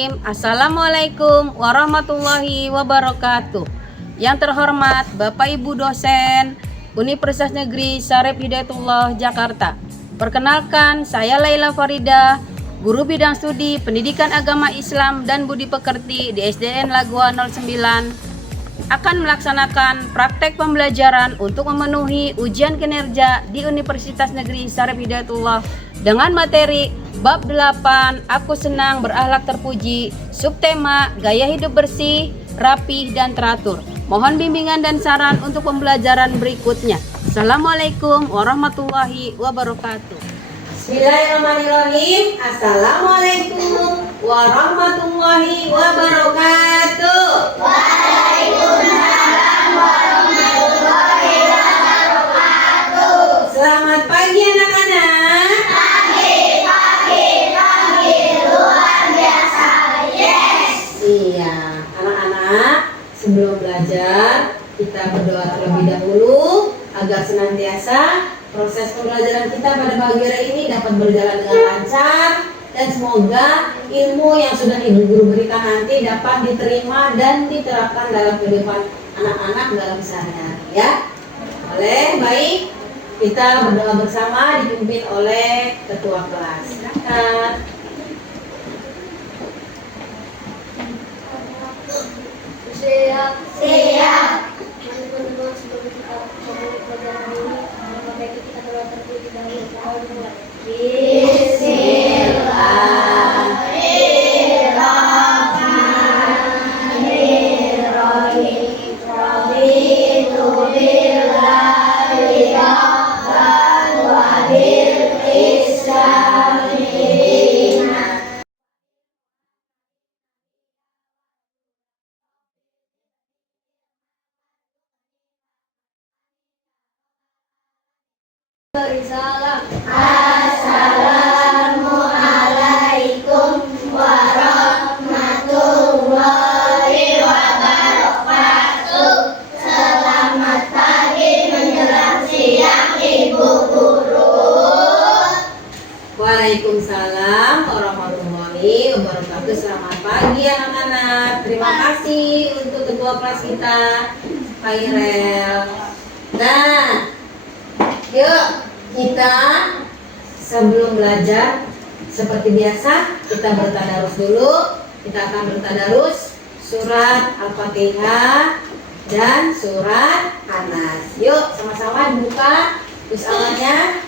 Bismillahirrahmanirrahim. Assalamualaikum warahmatullahi wabarakatuh. Yang terhormat Bapak Ibu dosen Universitas Negeri Syarif Hidayatullah Jakarta. Perkenalkan, saya Laila Farida, guru bidang studi Pendidikan Agama Islam dan Budi Pekerti di SDN Lagoa 09, akan melaksanakan praktek pembelajaran untuk memenuhi ujian kinerja di Universitas Negeri Syarif Hidayatullah dengan materi Bab 8, Aku Senang Berakhlak Terpuji, subtema Gaya Hidup Bersih, Rapih, dan Teratur. Mohon bimbingan dan saran untuk pembelajaran berikutnya. Assalamualaikum warahmatullahi wabarakatuh. Bismillahirrahmanirrahim. Assalamualaikum warahmatullahi wabarakatuh. Waalaikumsalam warahmatullahi wabarakatuh. Selamat pagi anak-anak. Pagi, luar biasa. Yes. Iya, anak-anak, sebelum belajar kita berdoa terlebih dahulu agar senantiasa proses pembelajaran kita pada pagi hari ini dapat berjalan dengan lancar dan semoga ilmu yang sudah Ibu Guru berikan nanti dapat diterima dan diterapkan dalam kehidupan anak-anak dalam sehari-hari, ya. Baik, kita berdoa bersama dipimpin oleh ketua kelas. Silakan. Siap. Teman-teman, sebelum kita mulai pelajaran ini, maka baiknya kita berdoa terlebih dahulu. Bismillahirrahmanirrahim. Raditu billahi rabban wa bil islami dinan. Salam. Assalamualaikum warahmatullahi wabarakatuh. Selamat pagi menjelang siang Ibu Guru. Waalaikumsalam warahmatullahi wabarakatuh. Selamat pagi anak-anak. Terima kasih untuk ketua kelas kita, Pak Irel. Nah, yuk kita sebelum belajar seperti biasa kita bertadarus dulu. Kita akan bertadarus surat Al-Fatihah dan surat An-Nas. Yuk sama-sama dibuka terus awalnya.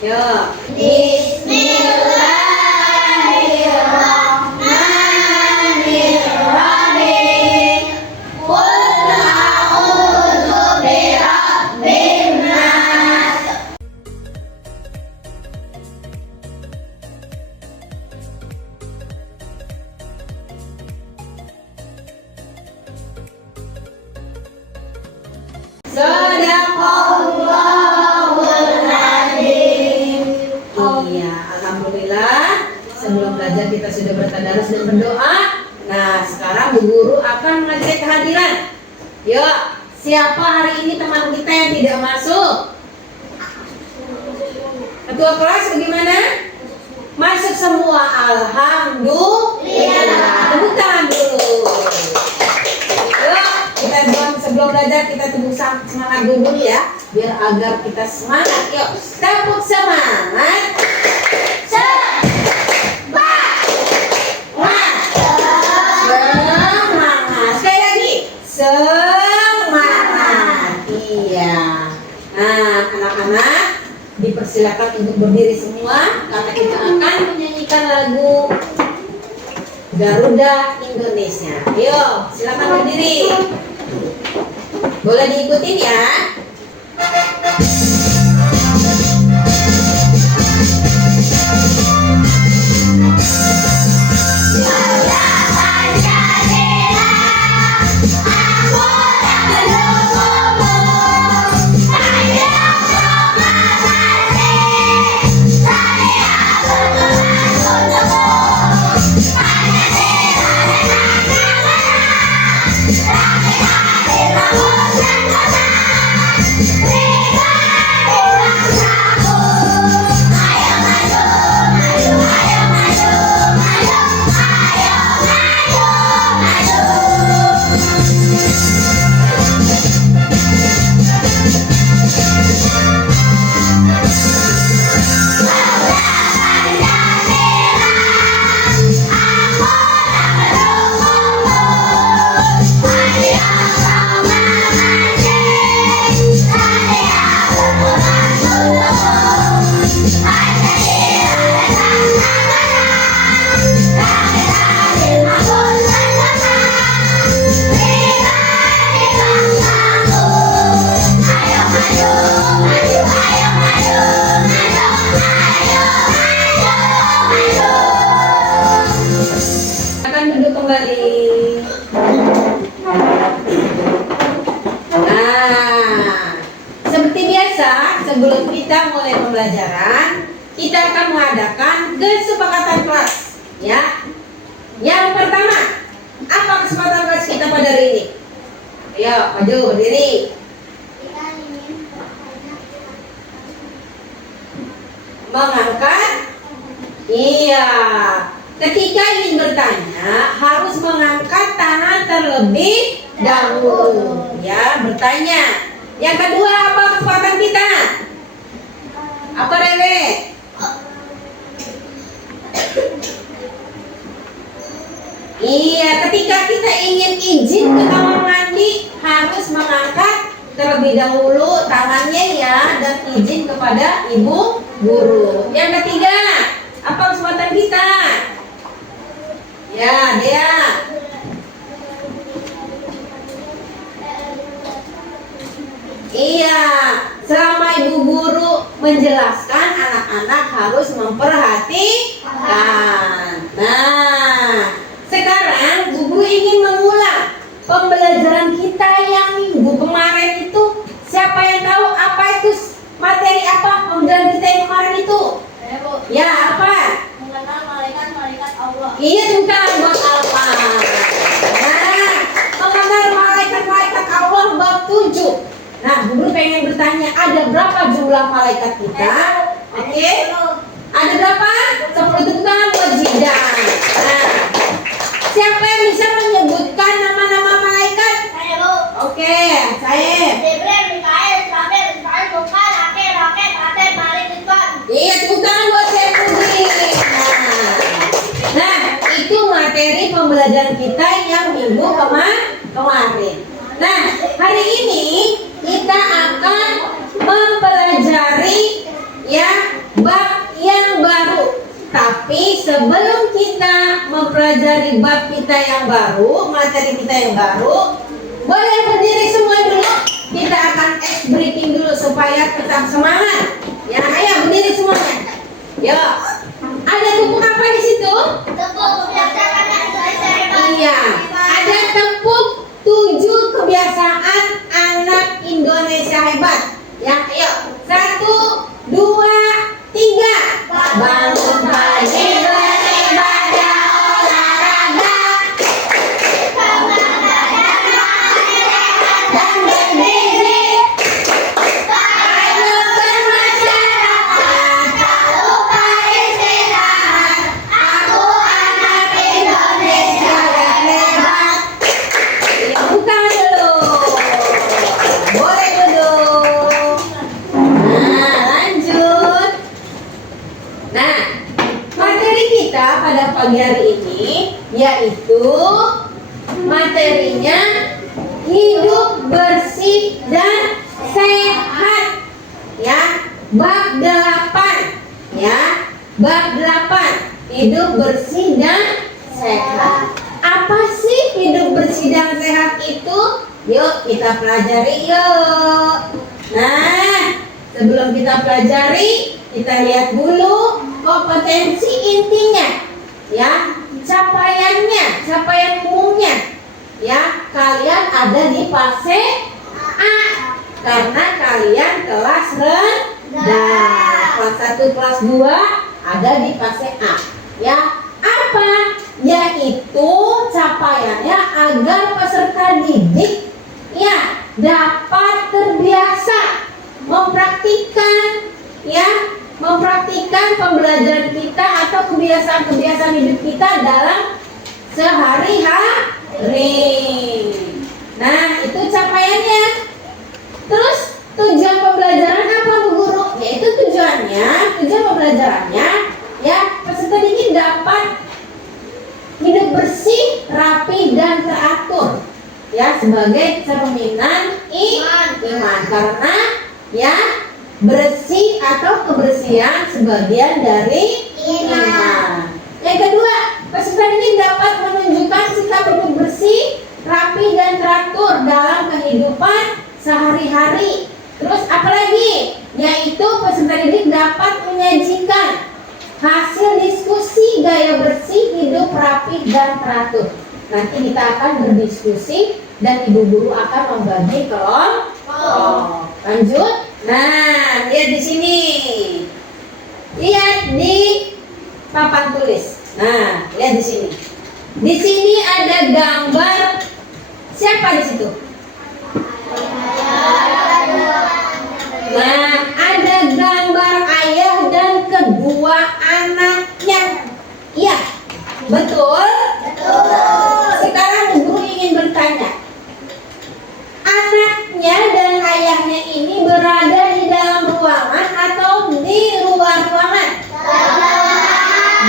Yuk. Bismillahirrahmanirrahim. Qul a'udzu birabbin nas. Shadaqallahul adzim. Iya, alhamdulillah. Sebelum belajar kita sudah bertadarus dan berdoa. Nah, sekarang Bu Guru akan mengajak kehadiran. Yuk, siapa hari ini teman kita yang tidak masuk? Ketua kelas bagaimana? Masuk semua, alhamdulillah. Tepuk tangan dulu. Yuk, kita sebelum belajar kita tepuk semangat dulu ya, biar agar kita semangat. Yuk, tepuk semangat. Semangat. Sekali lagi. Semangat. Iya. Nah, anak-anak dipersilakan untuk berdiri semua karena kita akan menyanyikan lagu Garuda Indonesia. Ayo, silakan berdiri. Boleh diikutin ya. Saya kembali. Nah, seperti biasa, sebelum kita mulai pembelajaran, kita akan mengadakan kesepakatan kelas, ya. Yang pertama, apa kesepakatan kelas kita pada hari ini? Ayo, maju berdiri. Kita ingin bertanya. Mengangkat. Iya. Ketika ingin bertanya, harus mengangkat tangan terlebih dahulu. Ya, bertanya. Yang kedua, apa kesepakatan kita? Apa, Rere? Iya, ketika kita ingin izin ke kamar mandi, harus mengangkat terlebih dahulu tangannya ya, dan izin kepada ibu guru. Yang ketiga, apa kesempatan kita? Ya, Dea. Iya, selama ibu guru menjelaskan, anak-anak harus memperhatikan. Nah, sekarang Bu Guru ingin mengulang pembelajaran kita yang minggu kemarin itu. Siapa yang tahu apa itu materi apa pembelajaran kita yang kemarin itu? Ya, apa? Mengenal malaikat-malaikat Allah. Iya, bukan buat apa? Nah, mengenal malaikat-malaikat Allah bab 7. Nah, Bu Guru pengen bertanya, ada berapa jumlah malaikat kita? Oke? Ada berapa? 10 tangan buat Zidan. Nah, siapa yang bisa menyebutkan nama-nama malaikat? Saya Bu. Oke, saya. Jibril, Mikail, Israfil, Ismail, Mukhtar, Akil, Roket, Aten, Malik, Ridwan. Iya, tepuk tangan buat saya Putri. Nah, itu materi pembelajaran kita yang minggu kemarin. Nah, hari ini kita akan mempelajari ya bab yang baru. Tapi sebelum kita mempelajari bab kita yang baru, materi kita yang baru, boleh berdiri semua dulu. Kita akan ice breaking dulu supaya tetap semangat. Ya, ayo berdiri semuanya. Yo, ada tepuk apa di situ? Tepuk kebiasaan Indonesia hebat. Iya, ada tepuk 7 kebiasaan anak Indonesia hebat. Ya, ayo. 1, 2, 3. Bangun pagi beribadah olahraga dan bergizi. Ayo bermasyarakat, tak lupa istirahat. Aku anak Indonesia yang hebat. Ya, buka dulu. Boleh duduk. Nah, lanjut. Nah, materi kita pada pagi hari ini yaitu materinya hidup bersih dan sehat. Ya, bab 8. Ya, bab 8. Hidup bersih dan sehat. Apa sih hidup bersih dan sehat itu? Yuk kita pelajari yuk. Nah, sebelum kita pelajari, kita lihat dulu kompetensi intinya, ya, capaian umumnya, ya. Kalian ada di fase A karena kalian kelas rendah. Kelas 1, kelas 2 ada di fase A, ya. Apa? Yaitu capaiannya agar peserta didik, ya, dapat terbiasa mempraktikkan, ya, mempraktikkan pembelajaran kita atau kebiasaan-kebiasaan hidup kita dalam sehari-hari. Nah, itu capaiannya. Terus tujuan pembelajaran apa Bu Guru? Yaitu tujuan pembelajarannya ya peserta didik dapat hidup bersih, rapi dan teratur. Ya, sebagai cerminan iman. Karena ya bersih atau kebersihan sebagian dari iman. Yang kedua, peserta didik dapat menunjukkan sikap hidup bersih, rapi dan teratur dalam kehidupan sehari-hari. Terus apalagi? Yaitu peserta didik dapat menyajikan hasil diskusi gaya bersih, hidup rapi dan teratur. Nanti kita akan berdiskusi dan ibu guru akan membagi kelompok. Lanjut. Nah, lihat di sini. Lihat di papan tulis. Nah, lihat di sini. Di sini ada gambar siapa di situ? Nah, ada gambar ayah dan kedua anaknya. Iya, betul? Betul. Sekarang guru ingin bertanya. Anaknya dan ayahnya ini berada di dalam ruangan atau di luar ruangan?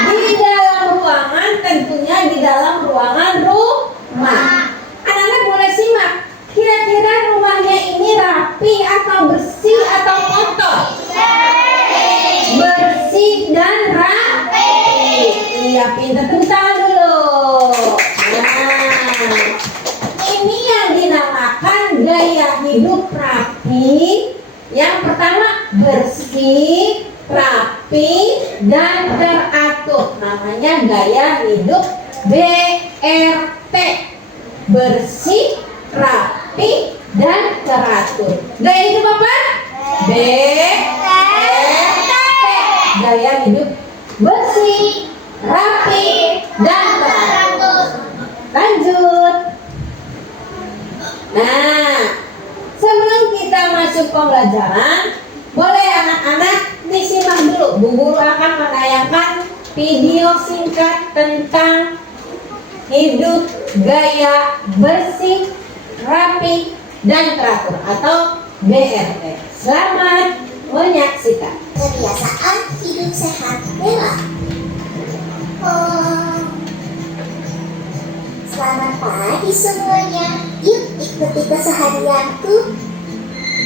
Di dalam ruangan, tentunya di dalam ruangan rumah. Anak-anak boleh simak. Kira-kira rumahnya ini rapi atau bersih atau kotor? Bersih dan rapi. Iya, pintar, tepuk tangan dulu. Nah, ini yang dinamakan gaya hidup rapi. Yang pertama, bersih, rapi, dan teratur. Namanya gaya hidup BRT. Bersih, rapi, dan teratur. Gaya hidup apa? BRT. Gaya hidup bersih, rapi, dan teratur. Lanjut. Nah, sebelum kita masuk pembelajaran, boleh anak-anak disimak dulu. Bu Guru akan menayangkan video singkat tentang hidup gaya bersih, rapi, dan teratur atau BRT. Selamat menyaksikan. Kebiasaan hidup sehat Bella. Selamat pagi semuanya. Yuk ikuti keseharianku.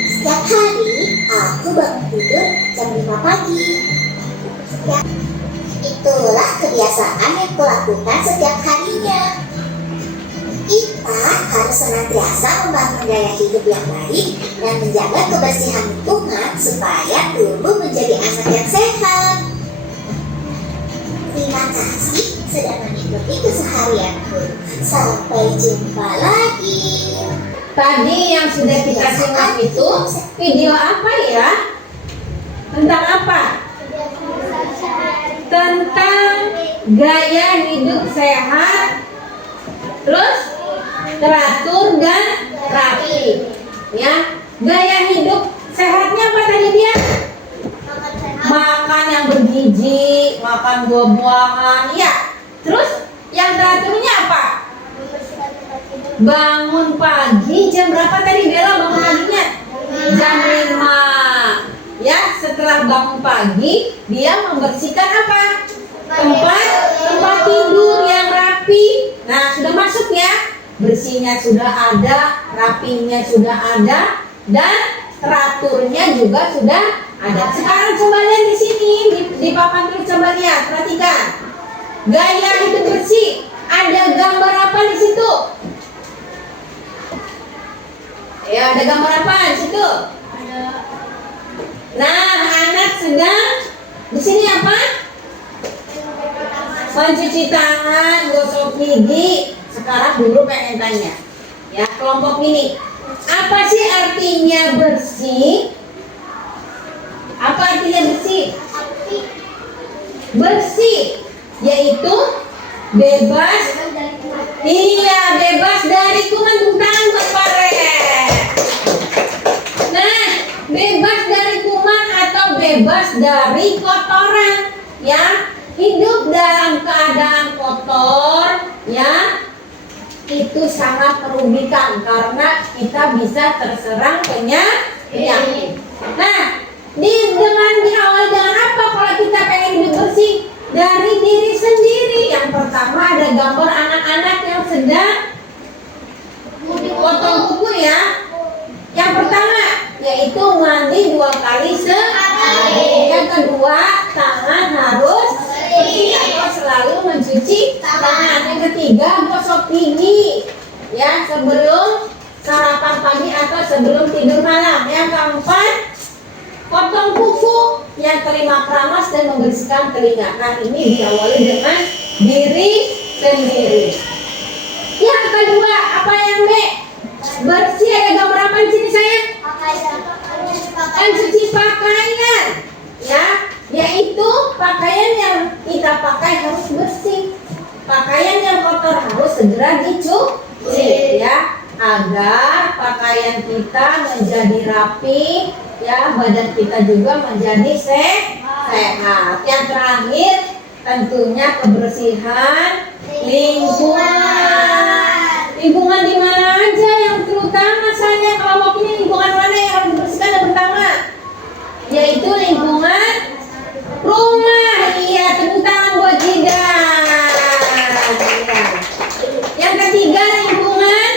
Setiap hari aku bangun tidur jam 5 pagi. Itulah kebiasaan yang kulakukan setiap harinya. Kita harus senantiasa membangun gaya hidup yang baik dan menjaga kebersihan lingkungan supaya tubuh menjadi anak yang sehat. Terima kasih sudah mengikuti keseharianku. Sampai jumpa lagi. Tadi yang sudah kita simak itu video apa ya? Tentang apa? Tentang gaya hidup sehat, terus teratur dan rapi. Ya, gaya hidup sehatnya apa tadi dia? Makan yang bergizi, makan buah-buahan, ya. Terus yang teraturnya apa? Bangun pagi jam berapa tadi Bella bangun paginya? Jam 5. Ya, setelah bangun pagi dia membersihkan apa? Tempat tidur yang rapi. Nah, sudah masuk ya. Bersihnya sudah ada, rapinya sudah ada, dan teraturnya juga sudah ada. Sekarang coba lihat di sini di papan tulis, coba lihat, perhatikan. Gaya hidup bersih. Ada gambar apa di situ? Ya, ada gambar apa di situ? Nah, anak sedang di sini apa? Mencuci tangan, gosok gigi. Sekarang guru pengen tanya, ya kelompok ini, apa sih artinya bersih? Apa artinya bersih? Bersih, yaitu bebas. Iya, bebas dari kuman. Tangan buat Paren. Nah, bebas dari kuman atau bebas dari kotoran, ya. Hidup dalam keadaan kotor, ya, itu sangat merugikan karena kita bisa terserang penyakit. Nah, diawali dengan apa kalau kita pengen hidup bersih? Dari diri sendiri. Yang pertama ada gambar anak-anak yang sedang potong kuku ya. Yang pertama yaitu mandi 2 kali sehari. Yang kedua, tangan harus bersih atau selalu mencuci tangan. Yang ketiga, gosok gigi ya sebelum sarapan pagi atau sebelum tidur malam. Yang keempat, potong kuku. Yang kelima, keramas dan membersihkan telinga. Nah, ini diawali dengan diri sendiri. dua. Apa yang B? Bersih, ada gambar apa di sini sayang? Kan cuci pakaian, ya, yaitu pakaian yang kita pakai harus bersih. Pakaian yang kotor harus segera dicuci, ya, agar pakaian kita menjadi rapi, ya, badan kita juga menjadi sehat. Yang terakhir tentunya kebersihan lingkungan. Lingkungan di mana aja yang terutama saya kelompok ini, lingkungan mana yang harus dibersihkan yang pertama? Yaitu lingkungan rumah. Iya, tepuk tangan buat Jidan. Iya. Yang ketiga lingkungan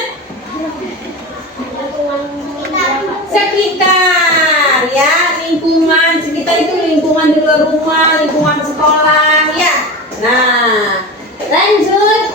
sekitar, ya, lingkungan sekitar itu lingkungan di luar rumah, lingkungan sekolah, ya. Nah, lanjut.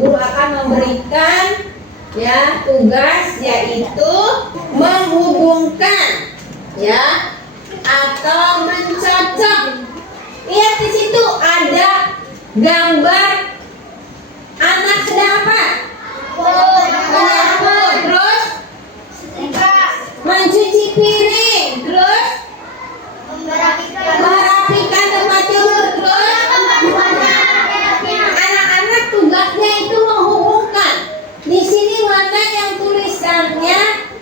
Guru akan memberikan, ya, tugas yaitu menghubungkan, ya, atau mencocok. Lihat di situ ada gambar anak sedang apa? Menyapu, terus mencuci piring, terus merapikan tempat tidur, terus anak-anak tugasnya itu menghubungkan. Di sini mana yang tulisannya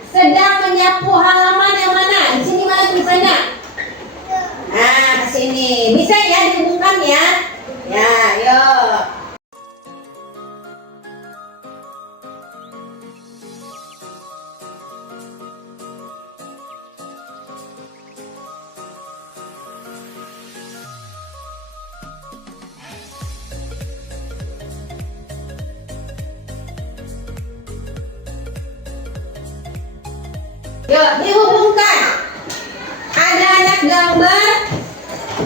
sedang menyapu halaman yang mana? Di sini mana tulisannya? Nah, ke sini. Bisa ya dihubungkan ya? Ya, yuk. Yuk, dihubungkan. Ada anak gambar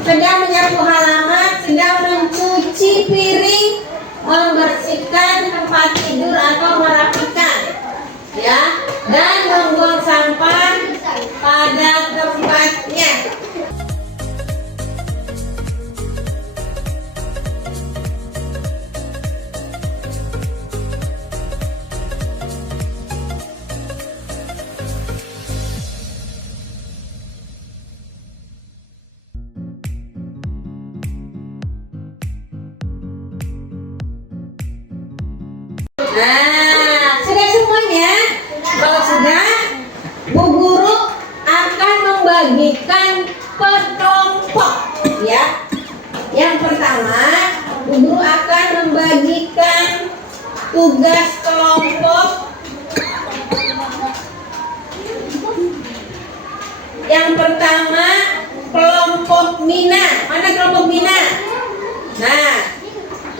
sedang menyapu halaman, sedang mencuci piring, membersihkan tempat tidur atau merapikan, ya, dan membuang sampah pada tempatnya. Nah, sudah semuanya? Kalau sudah, Bu Guru akan membagikan per kelompok, ya. Yang pertama, Bu Guru akan membagikan tugas kelompok. Yang pertama, kelompok Mina. Mana kelompok Mina? Nah,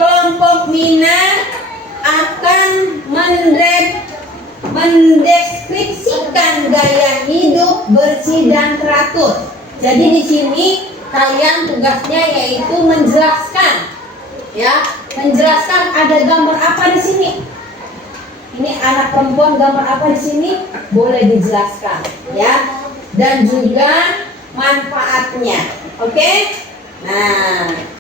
kelompok Mina akan mendeskripsikan gaya hidup bersih dan teratur. Jadi di sini kalian tugasnya yaitu menjelaskan, ya, menjelaskan ada gambar apa di sini. Ini anak perempuan, gambar apa di sini? Boleh dijelaskan, ya, dan juga manfaatnya. Oke? Nah,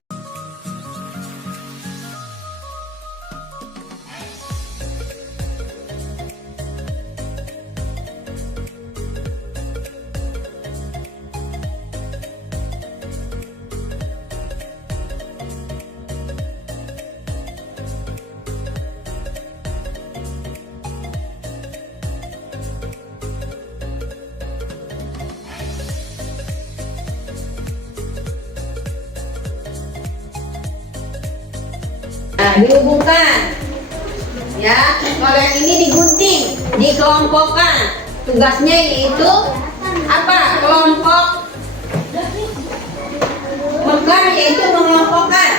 Nah, dihubungkan. Ya, kalau yang ini digunting, dikelompokkan. Tugasnya yaitu apa? Kelompok. Mekar yaitu mengelompokkan.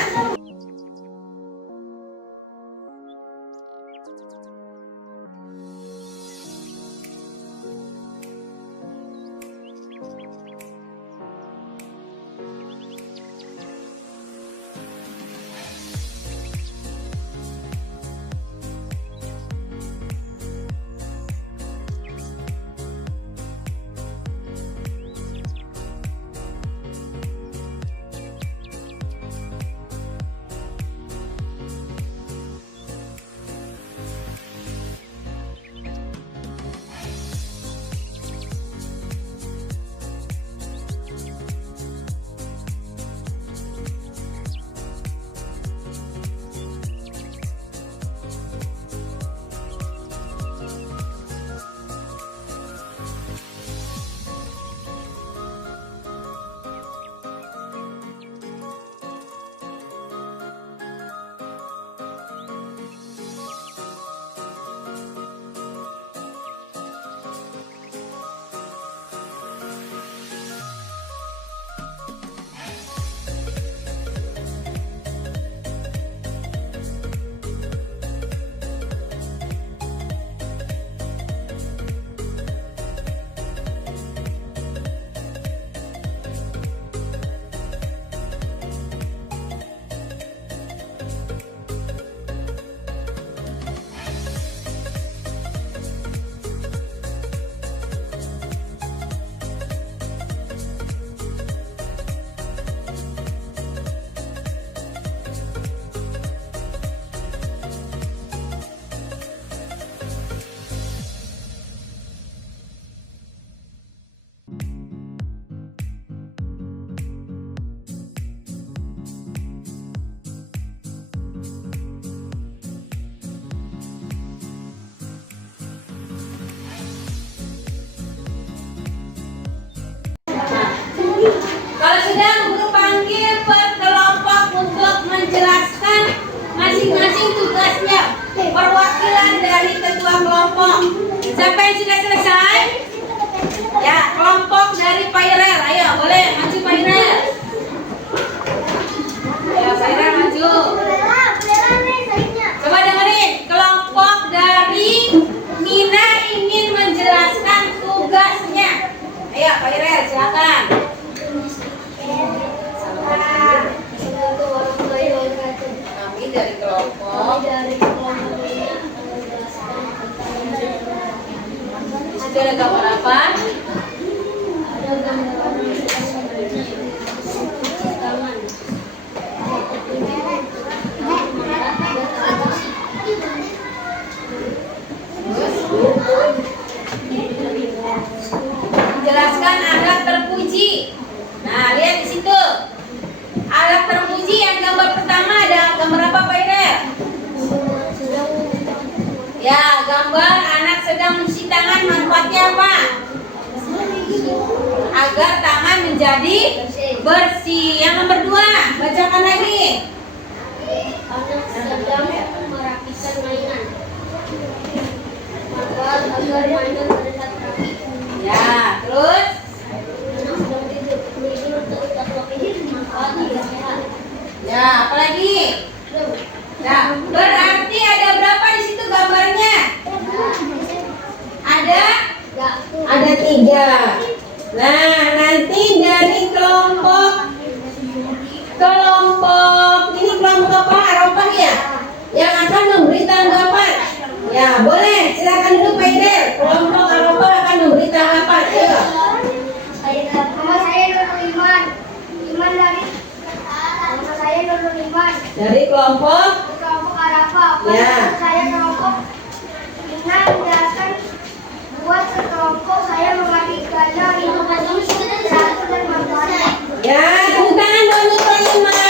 Kalau sudah, guru panggil per kelompok untuk menjelaskan masing-masing tugasnya. Perwakilan dari ketua kelompok. Siapa yang sudah selesai? Ya, kelompok dari Pairel. Ayo, boleh maju Pairel. Ya, Pairel maju. Coba dengerin. Kelompok dari Mina ingin menjelaskan tugasnya. Ayo, Pairel, silakan. Kami dari kelompok. Di situ ada gambar apa? Jelaskan alat terpuji. Nah, lihat di situ. Alat terpuji yang gambar pertama ada gambar apa, Pak Irel? Ya, gambar anak sedang mencuci tangan, manfaatnya apa? Agar tangan menjadi bersih. Yang nomor 2, bacakan lagi. Anak sedang merapikan mainan. Agar mainan terlihat rapi. Ya, terus? Anak sedang tidur terlihat rapi. Manfaatnya tidak sehat. Ya, apalagi? Ya, berarti ada berapa di situ gambarnya? Ada 3. Nah, nanti dari kelompok ini kelompok apa? Arafah ya? Yang akan memberi tanggapan. Ya, boleh. Silakan dulu Pak Irel. Kelompok Arafah akan memberi tanggapan. Ayo. Nama saya Nurul Iman. Saya Nurul Iman. Dari kelompok Kelompok Arafah. Ya. Saya kelompok Ina menjelaskan buat sekelompok saya mengerti ganda satu dan manfaatnya. ya, tepuk tangan dong untuk Iman.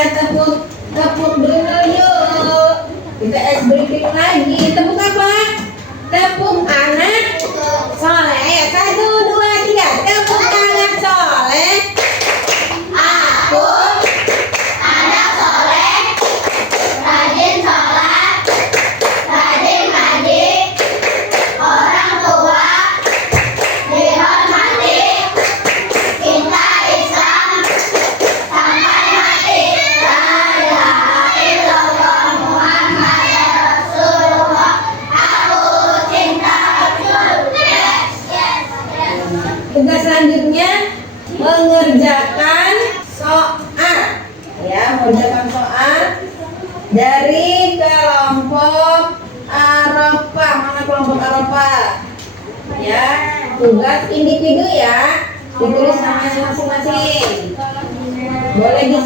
Kita tepuk dulu yuk. Kita ice breaking lagi. Tepuk apa? Tepuk anak soleh. 1, 2, 3. Tepuk anak soleh. Aku anak soleh, rajin sholat, rajin ngaji, orang tua dihormati, cinta Islam sampai mati. La ilaha illallah Muhammad Rasulullah. Aku cinta Rasul. Yes. Tugas selanjutnya mengerjakan soal. Ya, mengerjakan soal dari kelompok Arafah. Mana kelompok Arafah? Ya, tugas individu ya. Ditulis namanya masing-masing. Boleh di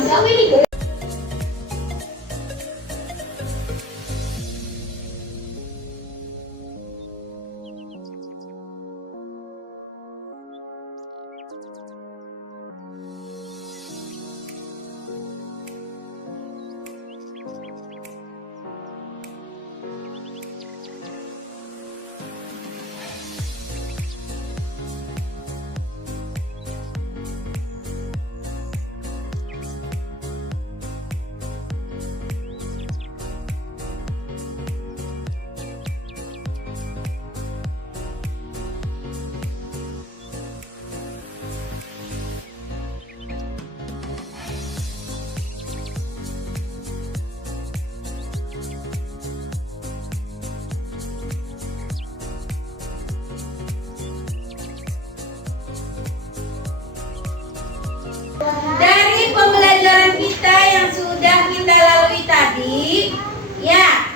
Dari pembelajaran kita yang sudah kita lalui tadi, ya,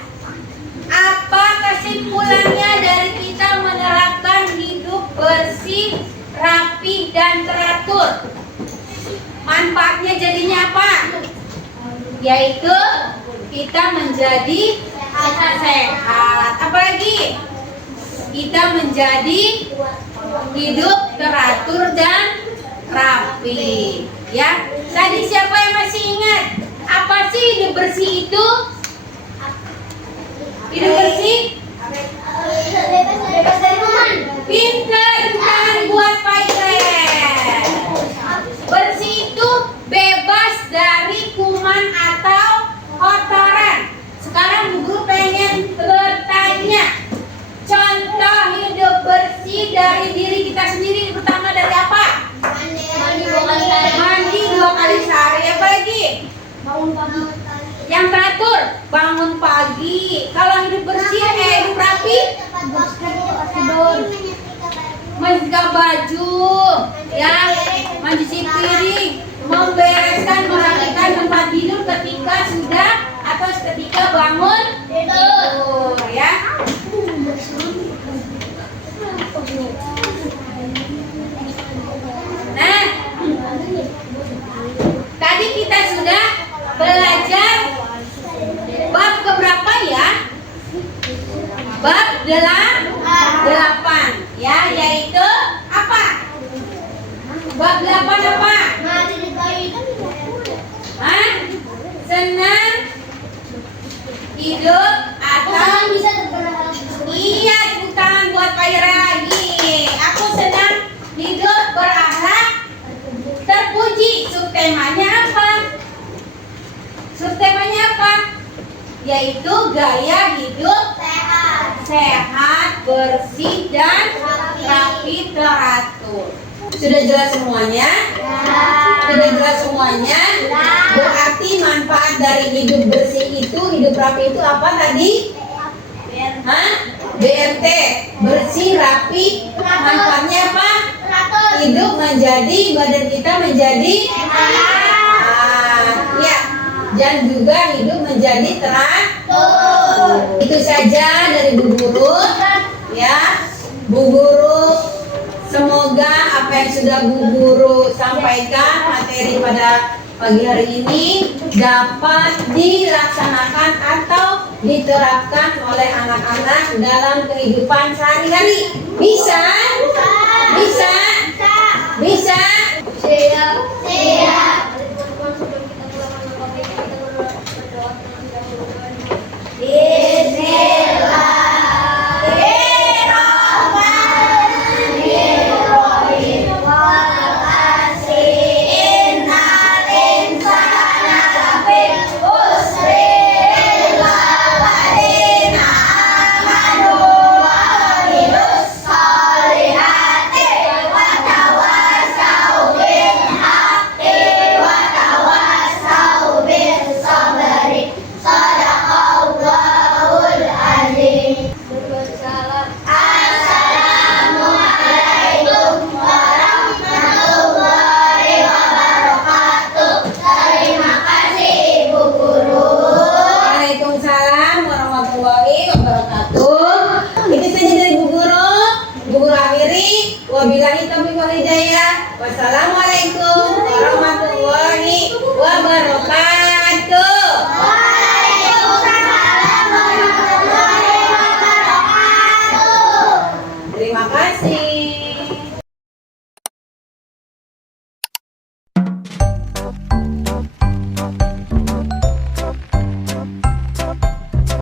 apa kesimpulannya dari kita menerapkan hidup bersih, rapi, dan teratur? Manfaatnya jadinya apa? Yaitu kita menjadi sehat. Apalagi kita menjadi hidup teratur dan rapi. Ya, tadi siapa yang masih ingat? Apa sih hidup bersih itu? Hidup bersih? Bebas dari kuman. Pintar, tangan buat Pairen. Bersih itu bebas dari kuman atau kotoran. Sekarang Bu Guru pengen bertanya, contoh hidup bersih dari diri kita sendiri pertama dari apa? Mandi 2 kali sehari. Apa lagi? Bangun pagi. Yang teratur, bangun pagi. Kalau hidup bersih, hidup rapi, Tidur. menjaga baju, ya, mencuci piring, membereskan, merapikan tempat tidur ketika sudah atau ketika bangun tidur, ya. Nah, tadi kita sudah belajar bab keberapa ya? Bab 8 ya, yaitu apa? Bab 8 apa? Hah? Senang hidup atau Bisa tergerak. iya, tepuk tangan buat Pak Ira lagi. Aku senang hidup berakhlak terpuji. Subtemanya apa? Subtemanya apa? Yaitu gaya hidup sehat, bersih, dan rapi teratur. Sudah jelas semuanya? Sudah jelas semuanya? Berarti manfaat dari hidup bersih itu, hidup rapi itu apa tadi? Hah? BRT, bersih, rapi. Manfaatnya apa? Hidup menjadi, badan kita menjadi sehat. Ya. Dan juga hidup menjadi teratur. Itu saja dari Bu Guru. Ya, Bu Guru, semoga apa yang sudah Bu Guru sampaikan materi pada pagi hari ini dapat dilaksanakan atau diterapkan oleh anak-anak dalam kehidupan sehari-hari. Bisa? Bisa? Bisa? Siap. Siap. Wabillahi taufiq wal hidayah. Wassalamualaikum warahmatullahi wabarakatuh.